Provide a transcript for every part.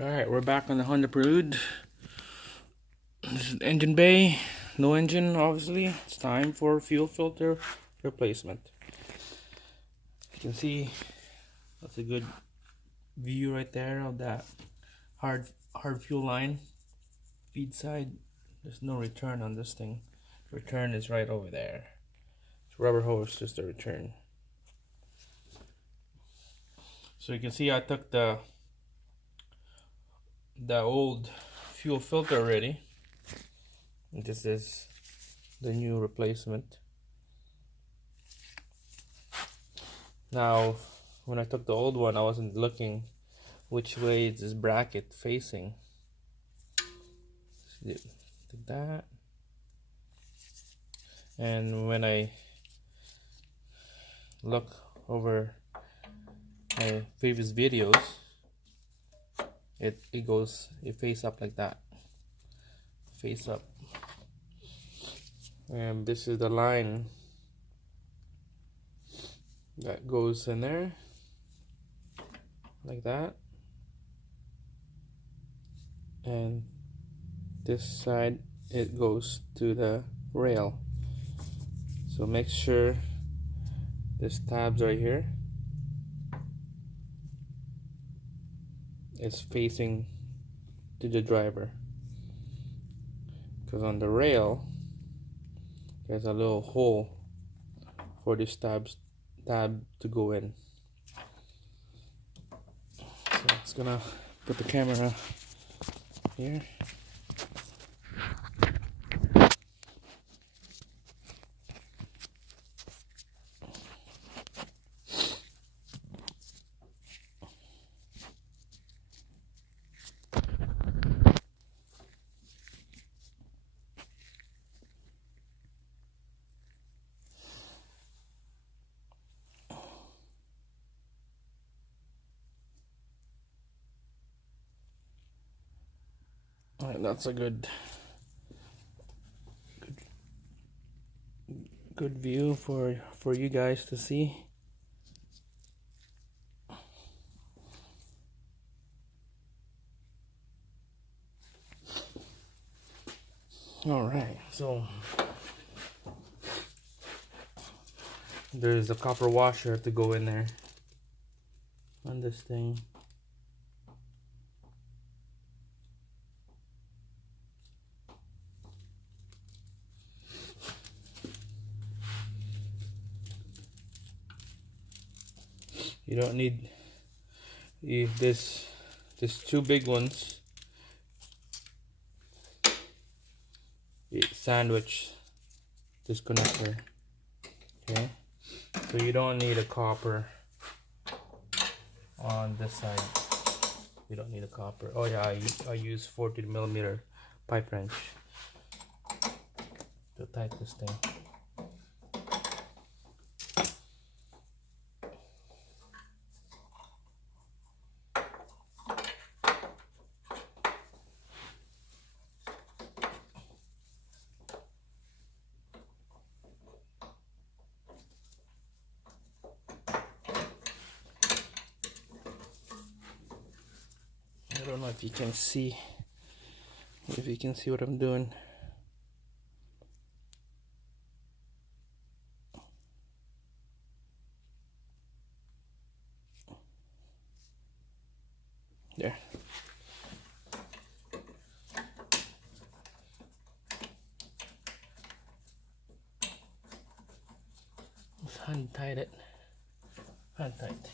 Alright, we're back on the Honda Prelude. This is engine bay. No engine, obviously. It's time for fuel filter replacement. You can see that's a good view right there of that hard fuel line. Feed side. There's no return on this thing. Return is right over there. It's rubber hose, just the return. So you can see I took the old fuel filter already. This is the new replacement. Now, when I took the old one, I wasn't looking which way is this bracket facing. Like that. And when I look over my previous videos, it face up like that. Face up. And this is the line that goes in there like that, and this side it goes to the rail. So make sure this tabs right here is facing to the driver, because on the rail there's a little hole for this tab to go in. So it's gonna put the camera here. Alright, that's a good view for you guys to see. Alright, so there's a copper washer to go in there on this thing. You don't need this two big ones. It sandwich this connector. Okay, so you don't need a copper on this side. You don't need a copper. Oh yeah, I use 14mm pipe wrench to tighten this thing. I don't know if you can see what I'm doing. There. Let's hand tight it. Hand tight.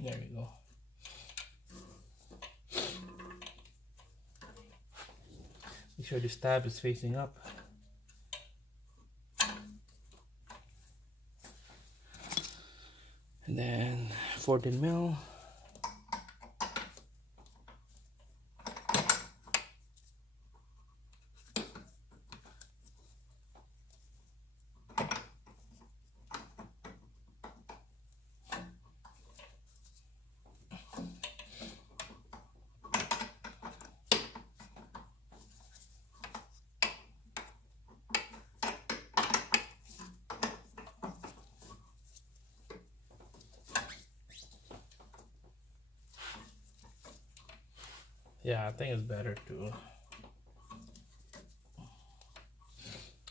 There we go. Make sure this tab is facing up. And then 14mm. Yeah, I think it's better too.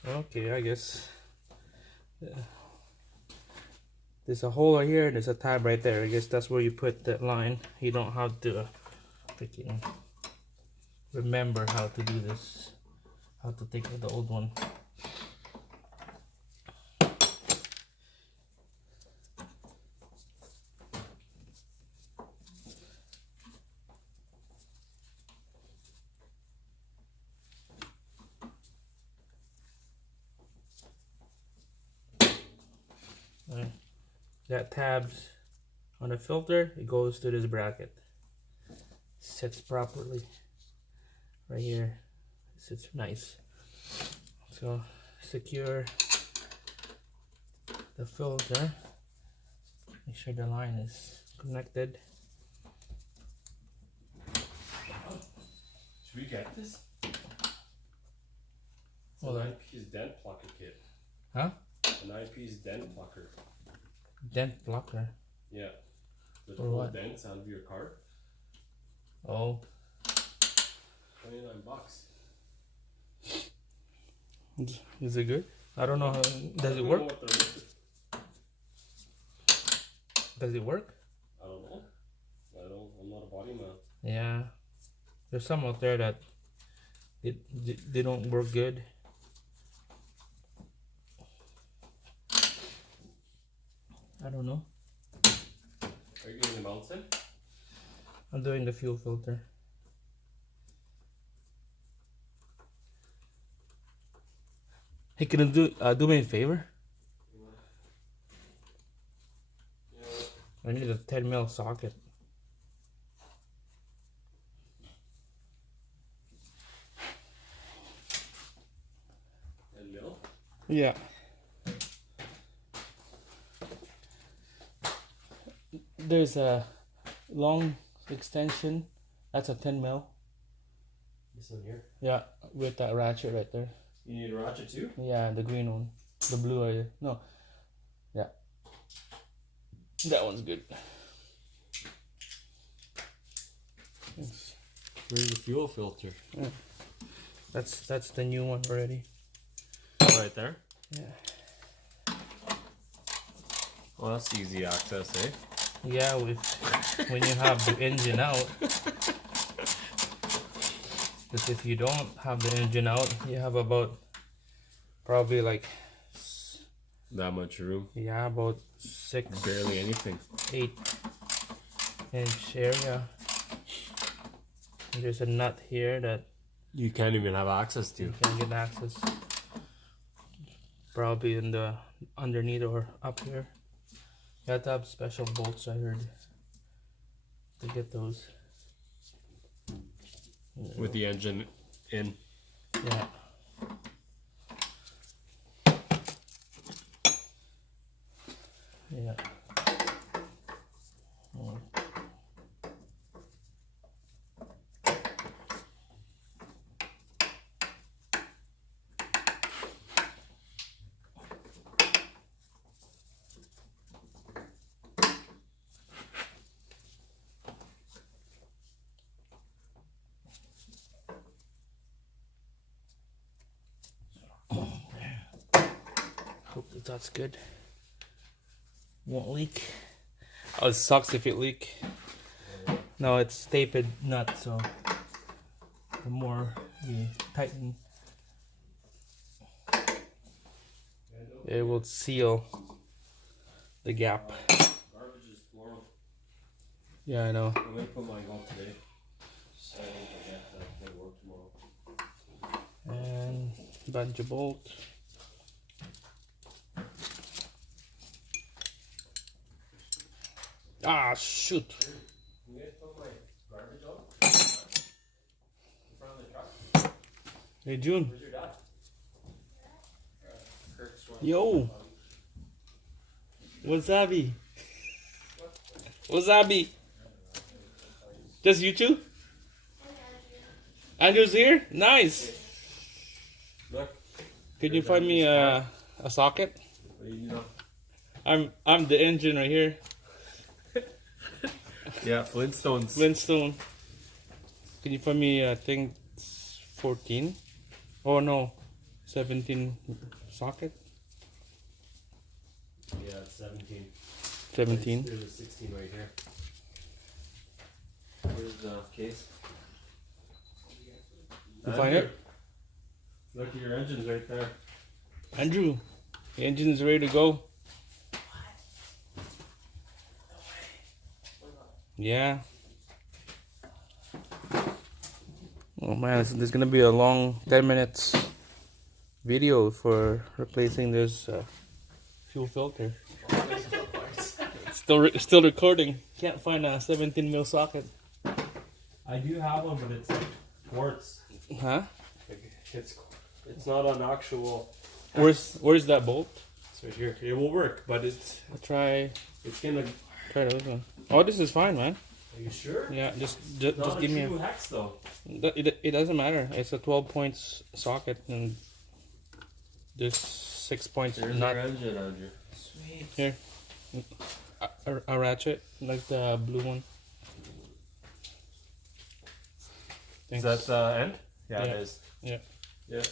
Okay, I guess. Yeah. There's a hole right here, there's a tab right there. I guess that's where you put that line. You don't have to freaking remember how to do this. How to take the old one. That tabs on the filter, it goes to this bracket. Sits properly. Right here. It sits nice. So secure the filter. Make sure the line is connected. Should we get this? It's Hold a on. 9-piece dent plucker kit. Huh? A 9-piece dent plucker. Dent blocker. Yeah. To For pull what? dents out of your car. Oh. 29 bucks. Is it good? I don't know. Does it work? Does it work? I don't know. I'm not a body man. Yeah. There's some out there that they don't work good. I don't know. Are you getting the mounts in? I'm doing the fuel filter. Hey, can you do me a favor? Yeah. I need a 10mm socket. And mill? Yeah. There's a long extension. That's a 10mm. This one here. Yeah, with that ratchet right there. You need a ratchet too? Yeah, the green one. The blue area. No. Yeah. That one's good. Yes. Where's the fuel filter? Yeah. That's the new one already. Right there? Yeah. Well, that's easy access, eh? Yeah, when you have the engine out. Because if you don't have the engine out, you have about probably like That much room. yeah, about 6, Barely anything. 8-inch area. And there's a nut here that You can't even have access to. you can get access. Probably in the underneath or up here. You have to have special bolts, I heard, to get those. With the engine in. Yeah. Yeah. Oh. Hope that that's good. Won't leak. Oh, it sucks if it leak. No, it's taped nut, so the more you tighten, it will seal the gap. Garbage is tomorrow. Yeah, I know. I'm gonna put mine out today. So I don't forget that I work tomorrow. And bunch of bolt. Ah, shoot. You guys put my garbage out? In front of the truck? Hey, June. Where's your dad? Kirk's one. Yo. Wasabi. Wasabi. Just you two? Andrew's here? Nice. Look. Could you find me a socket? What do you know? I'm the engine right here. Yeah, Flintstones. Flintstone. Can you find me? I think it's 14. Oh no, 17 socket. Yeah, it's 17. 17. There's a 16 right here. Where's the case? You find it? Look at your engines right there. Andrew, the engine's ready to go. Yeah. Oh man, this is gonna be a long 10 minutes video for replacing this fuel filter. It's still recording. Can't find a 17 mil socket. I do have one, but it's like quartz. Huh? Like, it's not an actual. Where's that bolt? It's right here. It will work, but it's Try gonna. this one. Oh, this is fine, man. Are you sure? Yeah, just Not give a me true hex though. It doesn't matter. It's a 12 points socket and this 6 points There's nut. our engine, Andrew. Sweet. Here. A ratchet like the blue one. Is Thanks. that the end? Yeah, Yeah. it is. Yeah. Yeah.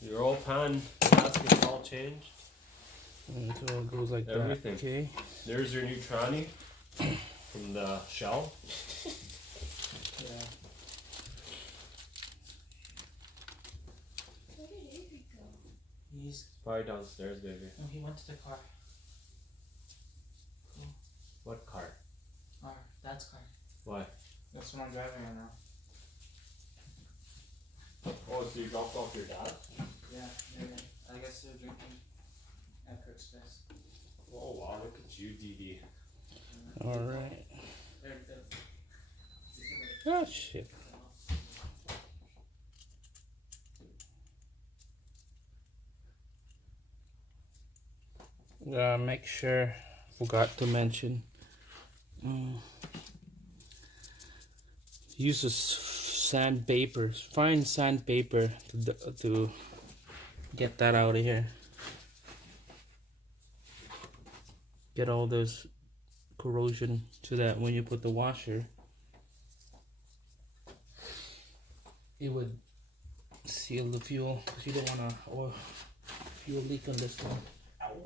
Your old pan gasket's all changed. And so it goes like Everything. that. Okay. There's your new tranny from the shell. Yeah. Where did Avery go? He's. Probably downstairs, baby. Oh, he went to the car. What car? Our dad's car. Why? That's what I'm driving right now. Oh, so you dropped off your dad? Yeah. I guess they're drinking at Kirk's place. Oh wow, look at you, DD. All right. They're Oh shit. Make sure. Forgot to mention. Uses sandpaper, fine sandpaper to get that out of here. Get all those corrosion so that when you put the washer, it would seal the fuel, because you don't want a fuel leak on this one. Ow.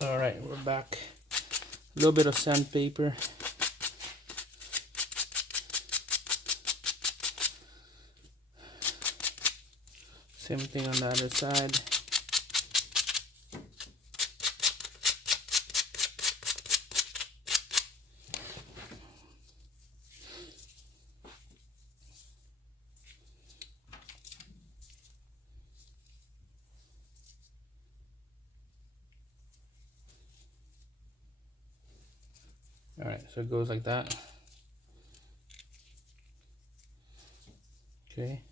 All right, we're back. A little bit of sandpaper. Same thing on the other side. All right, so it goes like that. Okay.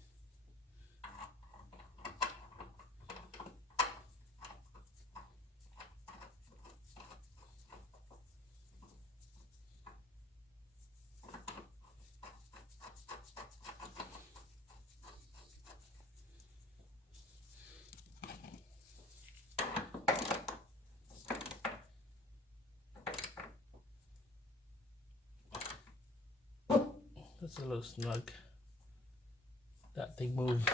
That's a little snug. That thing moved.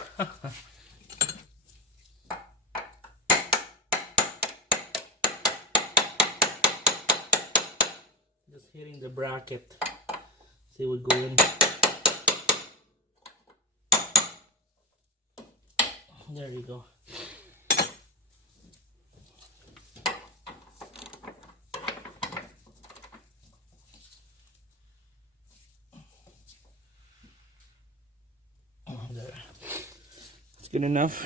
Just hitting the bracket. See it would go in. There you go. It's good enough.